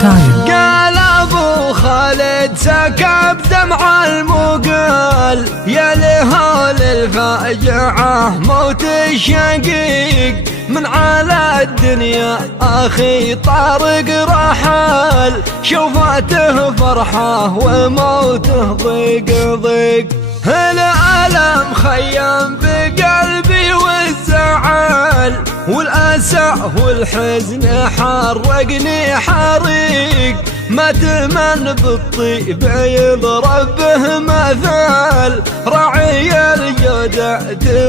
تايم. قال ابو خالد سكب دمع المقال، يا لهول الفاجعة موت الشقيق، من على الدنيا اخي طارق رحل، شوفاته فرحة وموته ضيق ضيق، الألم خيم بقلبي والزعل، والأسى والحزن حرقني حريق، ما تمن بالطيب يضرب به مثال، راعي الجدع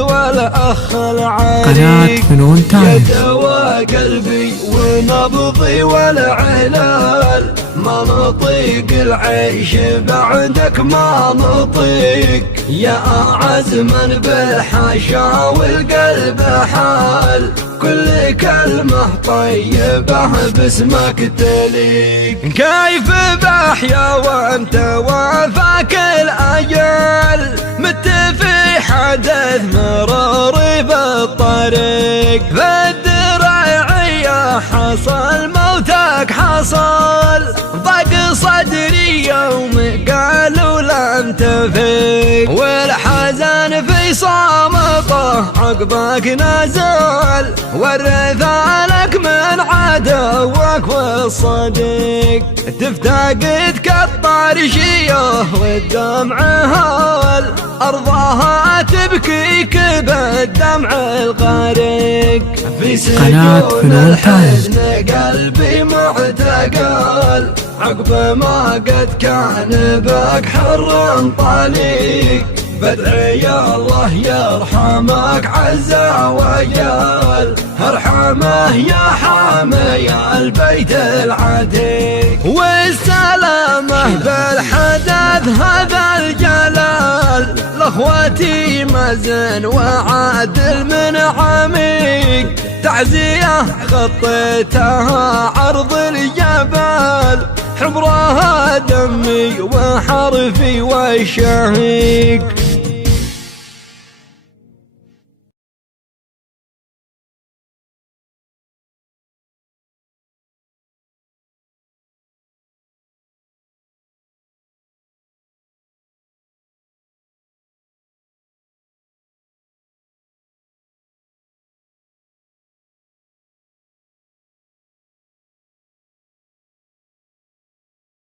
والأخ العريق. قناة فنون تايم. يدوى قلبي ونبضي والعلال، ما نطيق العيش بعدك ما نطيق، يا أعز من بالحاشا والقلب حال، كل كلمة طيبة باسمك تليق. كيف بحيا وانت وافاك الأجل، مت في حدث مرور بالطريق، في الدرعية حصل موتك حصل، ضاق صدري يوم قالوا لم تفيق، والحزن في صامته عقبك نزل، ورثالك من عدوك والصديق، تفتقد كالطرشية والدمع هال، أرضها تبكيك بالدمع الغريق، في سجون الحزن قلبي معتقل، عقب ما قد كان بك حر طليق، بدعي الله يرحمك عز وجل، ارحمه يا حامي البيت العتيق، والسلامة بالحدث هذا الجلال، لاخوتي مازن وعادل من عميق، تعزية خطيتها عرض الجبل، حبرها دمي وحرفي وشهيق.